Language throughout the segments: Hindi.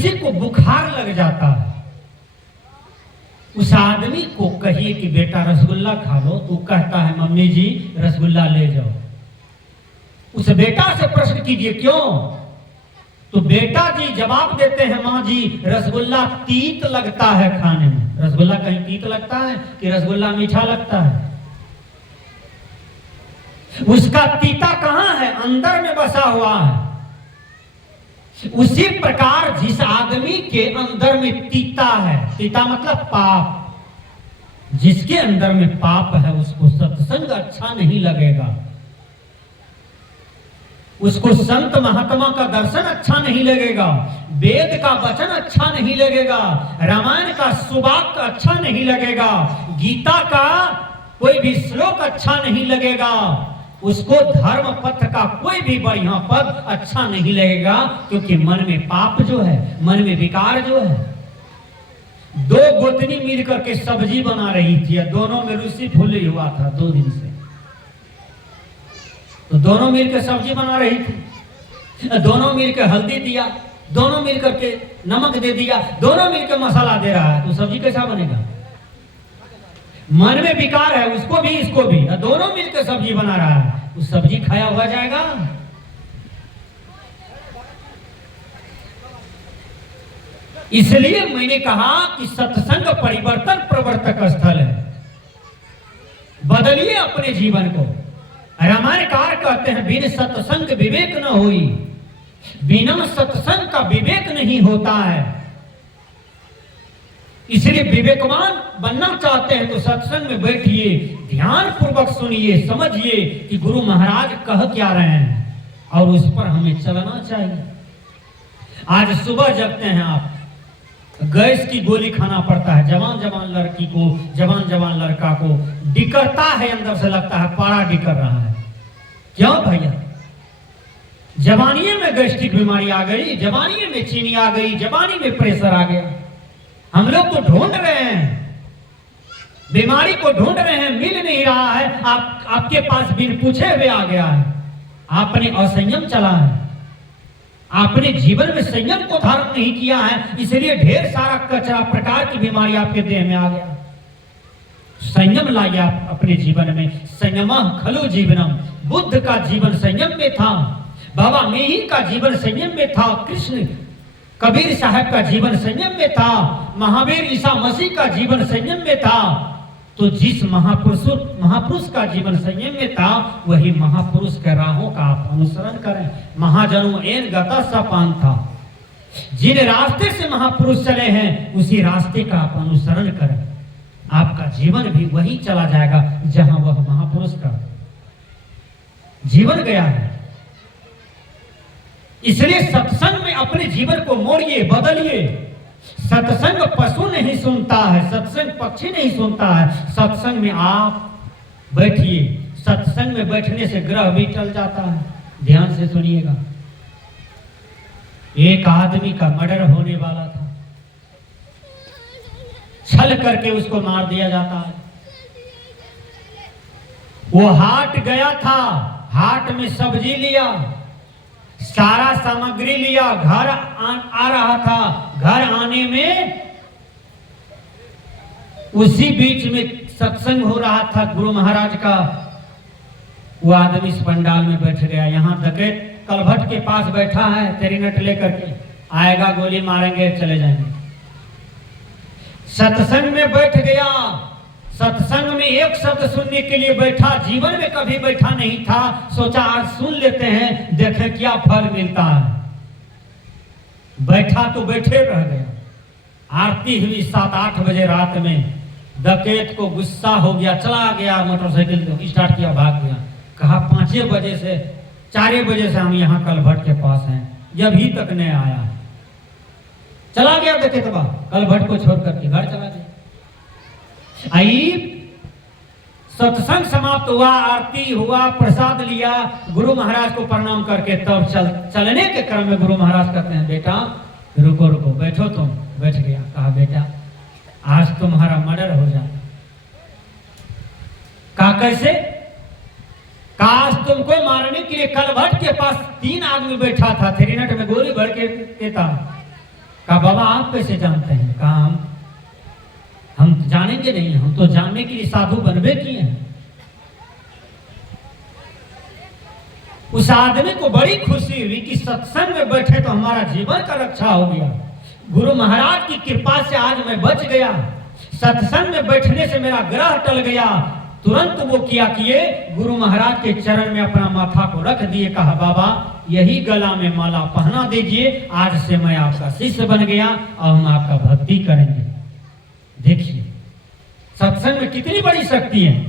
किसी को बुखार लग जाता है, उस आदमी को कहिए कि बेटा रसगुल्ला खा लो, तो कहता है मम्मी जी रसगुल्ला ले जाओ। उस बेटा से प्रश्न कीजिए क्यों, तो बेटा जी जवाब देते हैं माँ जी रसगुल्ला तीत लगता है खाने में। रसगुल्ला कहीं तीत लगता है कि रसगुल्ला मीठा लगता है? उसका तीता कहां है? अंदर में बसा हुआ है। उसी प्रकार जिस आदमी के अंदर में तीता है, तीता मतलब पाप, जिसके अंदर में पाप है उसको सत्संग अच्छा नहीं लगेगा, उसको संत महात्मा का दर्शन अच्छा नहीं लगेगा, वेद का वचन अच्छा नहीं लगेगा, रामायण का सुवाक अच्छा नहीं लगेगा, गीता का कोई भी श्लोक अच्छा नहीं लगेगा, उसको धर्म पथ का कोई भी बढ़िया पद अच्छा नहीं लगेगा, क्योंकि मन में पाप जो है, मन में विकार जो है। दो गोतनी मिलकर के सब्जी बना रही थी, दोनों में रूसी फूली हुआ था 2 दिन से, तो दोनों मिलकर सब्जी बना रही थी, दोनों मिलकर हल्दी दिया, दोनों मिलकर के नमक दे दिया, दोनों मिलकर मसाला दे रहा है, तो सब्जी कैसा बनेगा? मन में विकार है, उसको भी इसको भी, दोनों मिलकर सब्जी बना रहा है, उस सब्जी खाया हुआ जाएगा? इसलिए मैंने कहा कि सत्संग परिवर्तन प्रवर्तक स्थल है। बदलिए अपने जीवन को। रामायणकार कहते हैं बिन सत्संग विवेक न होई, बिना सत्संग का विवेक नहीं होता है। इसलिए विवेकवान बनना चाहते हैं तो सत्संग में बैठिए, ध्यान पूर्वक सुनिए, समझिए कि गुरु महाराज कह क्या रहे हैं और उस पर हमें चलना चाहिए। आज सुबह जगते हैं आप, गैस की गोली खाना पड़ता है, जवान जवान लड़की को, जवान जवान लड़का को डिकरता है, अंदर से लगता है पारा डिकर रहा है। क्यों भैया? जवानी में गैस्ट्रिक बीमारी आ गई, जवानी में चीनी आ गई, जवानी में प्रेशर आ गया। हम लोग तो ढूंढ रहे हैं, बीमारी को ढूंढ रहे हैं, मिल नहीं रहा है। आपके पास बिन पूछे हुए आ गया है। आपने असंयम चला है, आपने जीवन में संयम को धारण नहीं किया है, इसलिए ढेर सारा कचरा प्रकार की बीमारी आपके देह में आ गया। संयम लाइए आप अपने जीवन में। संयमः खलु जीवनम, बुद्ध का जीवन संयम में था, बाबा मेही का जीवन संयम में था, कृष्ण कबीर साहब का जीवन संयम में था, महावीर ईसा मसीह का जीवन संयम में था। तो जिस महापुरुष का जीवन संयम में था, वही महापुरुष के राहों का आप अनुसरण करें। महाजनों एन गता सपान था, जिन रास्ते से महापुरुष चले हैं उसी रास्ते का आप अनुसरण करें। आपका जीवन भी वही चला जाएगा जहां वह महापुरुष का जीवन गया है। इसलिए सत्संग में अपने जीवन को मोड़िए, बदलिए। सत्संग पशु नहीं सुनता है, सत्संग पक्षी नहीं सुनता है, सत्संग में आप बैठिए। सत्संग में बैठने से ग्रह भी चल जाता है। ध्यान से सुनिएगा, एक आदमी का मर्डर होने वाला था, छल करके उसको मार दिया जाता है। वो हाट गया था, हाट में सब्जी लिया, सारा सामग्री लिया, घर आ रहा था। घर आने में उसी बीच में सत्संग हो रहा था गुरु महाराज का। वो आदमी इस पंडाल में बैठ गया। यहाँ डकैत कलभट के पास बैठा है, तेरी नट लेकर के आएगा, गोली मारेंगे, चले जाएंगे। सत्संग में बैठ गया, सत्संग में एक शब्द सुनने के लिए बैठा, जीवन में कभी बैठा नहीं था। सोचा आज सुन लेते हैं, देखे क्या फल मिलता है। बैठा तो बैठे रह गया। आरती हुई 7-8 बजे रात में। डकैत को गुस्सा हो गया, चला गया, मोटरसाइकिल स्टार्ट किया, भाग गया। कहा 5 बजे से 4 बजे से हम यहाँ कलभट के पास हैं, अभी तक नहीं आया। चला गया डकैतवा, कलभट को छोड़ करके घर चला गया। आई सत्संग समाप्त हुआ, आरती हुआ, प्रसाद लिया, गुरु महाराज को प्रणाम करके तब चलने के क्रम में गुरु महाराज कहते हैं बेटा रुको रुको, बैठो तुम। बैठ गया। कहा बेटा आज तुम्हारा मर्डर हो जाए। कहा कैसे? काश तुमको मारने के लिए कलभट के पास 3 आदमी बैठा था, थेरीनट में गोली भर के देता। कहा बाबा आप कैसे जानते हैं? कहा हम जानेंगे नहीं, हम तो जानने के लिए साधु बनबे किए हैं। उस आदमी को बड़ी खुशी हुई कि सत्संग में बैठे तो हमारा जीवन का रक्षा हो गया। गुरु महाराज की कृपा से आज मैं बच गया, सत्संग में बैठने से मेरा ग्रह टल गया। तुरंत वो क्या किए, गुरु महाराज के चरण में अपना माथा को रख दिए। कहा बाबा यही गला में माला पहना दीजिए, आज से मैं आपका शिष्य बन गया और हम आपका भक्ति करेंगे। देखिए सत्संग में कितनी बड़ी शक्ति है।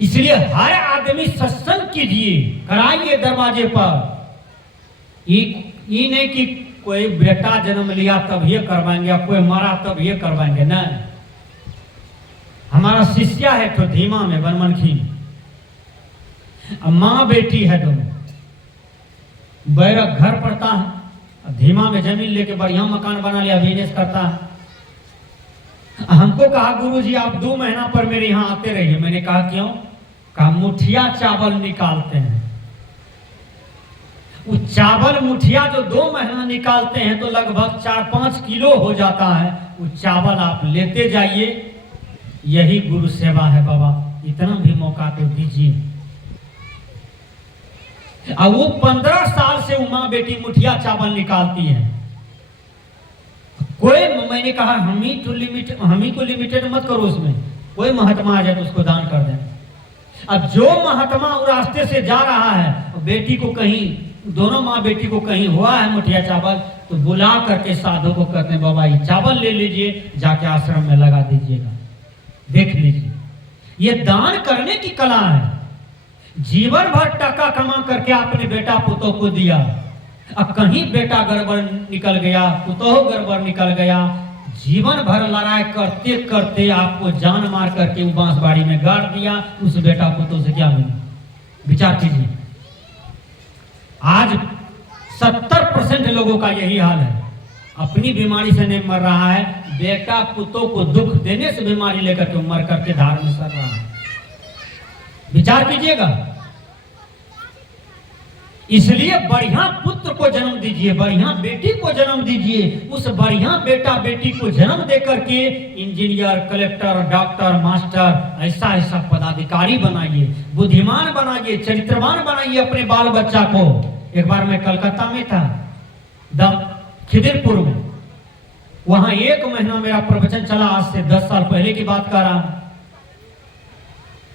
इसलिए हर आदमी सत्संग कीजिए, कराइए दरवाजे पर। ये नहीं कि कोई बेटा जन्म लिया तब ये करवाएंगे, कोई मरा तब ये करवाएंगे, नहीं। हमारा शिष्या है तो धीमा में बनमनखी, माँ बेटी है दोनों। बैरक घर पड़ता है, धीमा में जमीन लेके बढ़िया मकान बना लिया, बिजनेस करता है। हमको कहा गुरुजी आप 2 महीना पर मेरे यहाँ आते रहिए। मैंने कहा क्यों? कहा मुठिया चावल निकालते हैं। वो चावल मुठिया जो 2 महीना निकालते हैं तो लगभग 4-5 किलो हो जाता है। वो चावल आप लेते जाइए, यही गुरु सेवा है बाबा, इतना भी मौका तो दीजिए। अब वो 15 साल से माँ बेटी मुठिया चावल निकालती है। कोई, मैंने कहा हम ही को लिमिटेड मत करो, उसमें कोई महात्मा आ जाए तो उसको दान कर दें। अब जो महात्मा रास्ते से जा रहा है, बेटी को कहीं, दोनों माँ बेटी को कहीं हुआ है मुठिया चावल, तो बुला करके साधु को कहते हैं बाबा ये चावल ले लीजिए, जाके आश्रम में लगा दीजिएगा। देख लीजिए, ये दान करने की कला है। जीवन भर टका कमा करके आपने बेटा पुतों को दिया, अब कहीं बेटा गड़बड़ निकल गया, पुतोह गड़बड़ निकल गया, जीवन भर लड़ाई करते करते आपको जान मार करके वो बांसबाड़ी में गाड़ दिया, उस बेटा पुतों से क्या मिला? विचार कीजिए। आज 70% लोगों का यही हाल है, अपनी बीमारी से नहीं मर रहा है, बेटा पुतों को दुख देने से बीमारी लेकर के मर करके धार में सर रहा है। विचार कीजिएगा। इसलिए बढ़िया पुत्र को जन्म दीजिए, बढ़िया बेटी को जन्म दीजिए। उस बढ़िया बेटा बेटी को जन्म देकर के इंजीनियर, कलेक्टर, डॉक्टर, मास्टर, ऐसा ऐसा पदाधिकारी बनाइए, बुद्धिमान बनाइए, चरित्रवान बनाइए अपने बाल बच्चा को। एक बार मैं कलकत्ता में था, खिदिरपुर में, वहां 1 महीना मेरा प्रवचन चला। आज से 10 साल पहले की बात कर रहा हूं।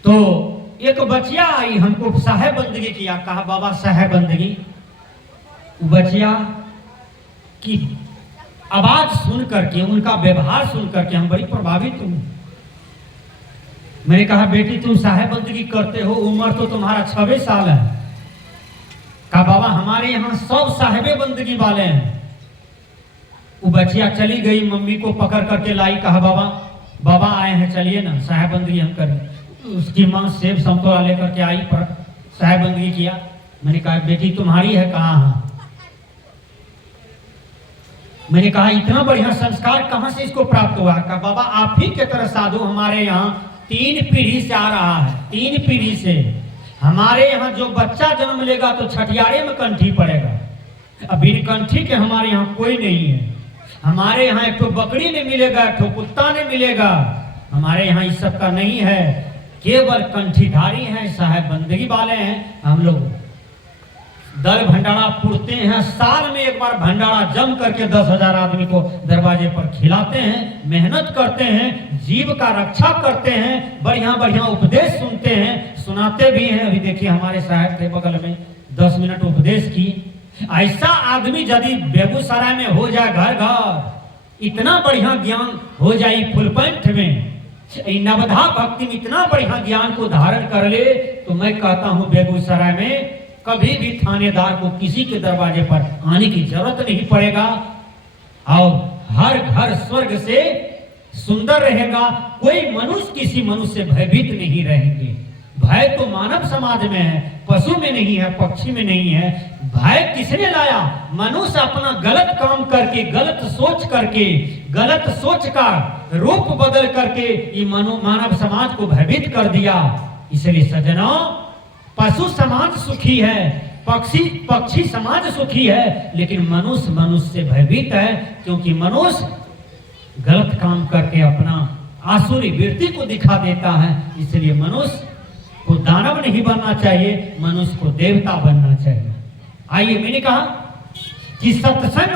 तो एक बचिया आई, हमको साहेब बंदगी किया। कहा बाबा साहेब बंदगी? बचिया की आवाज सुन करके, उनका व्यवहार सुन करके हम बड़ी प्रभावित हूं। मैंने कहा बेटी तुम साहेब बंदगी करते हो, उम्र तो तुम्हारा 26 साल है। कहा बाबा हमारे यहाँ सब साहेबे बंदगी वाले हैं। वो बचिया चली गई, मम्मी को पकड़ करके लाई। कहा बाबा आए हैं, चलिए ना साहेब बंदगी हम करें। उसकी माँ सेब संतरा लेकर के आई, पर साहेब बंदगी किया। मैंने कहा बेटी तुम्हारी है? कहाँ? मैंने कहा इतना बढ़िया संस्कार कहाँ से इसको प्राप्त हुआ? कहा बाबा आप ही के तरह साधु हमारे यहाँ 3 पीढ़ी से आ रहा है। 3 पीढ़ी से हमारे यहाँ जो बच्चा जन्म लेगा तो छठियारे में कंठी पड़ेगा। अब बिन कंठी के हमारे यहाँ कोई नहीं है। हमारे यहाँ एक तो बकरी नहीं मिलेगा, एक तो कुत्ता नहीं मिलेगा। हमारे यहाँ इस सब का नहीं है, केवल कंठीधारी हैं, साहेब बंदगी वाले हैं। हम लोग दल भंडारा पुरते हैं, साल में एक बार भंडारा जम करके 10,000 आदमी को दरवाजे पर खिलाते हैं, मेहनत करते हैं, जीव का रक्षा करते हैं, बढ़िया बढ़िया उपदेश सुनते हैं, सुनाते भी हैं। अभी देखिए हमारे साहब थे बगल में, 10 मिनट उपदेश की। ऐसा आदमी यदि बेगूसराय में हो जाए, घर घर इतना बढ़िया ज्ञान हो जाए, फुलपंथ में नवधा भक्ति में इतना बढ़िया ज्ञान को धारण कर ले, तो मैं कहता हूं बेगूसराय में कभी भी थानेदार को किसी के दरवाजे पर आने की जरूरत नहीं पड़ेगा, और हर घर स्वर्ग से सुंदर रहेगा। कोई मनुष्य किसी मनुष्य से भयभीत नहीं रहेंगे। भय तो मानव समाज में है, पशु में नहीं है, पक्षी में नहीं है। भय किसने लाया? मनुष्य अपना गलत काम करके, गलत सोच करके, गलत सोच का रूप बदल करके ये मानव समाज को भयभीत कर दिया। इसलिए सज्जनों, पशु समाज सुखी है, पक्षी समाज सुखी है, लेकिन मनुष्य से भयभीत है, क्योंकि मनुष्य गलत काम करके अपना आसुरी वृत्ति को दिखा देता है। इसलिए मनुष्य को दानव नहीं बनना चाहिए, मनुष्य को देवता बनना चाहिए। आइए, मैंने कहा कि सत्संग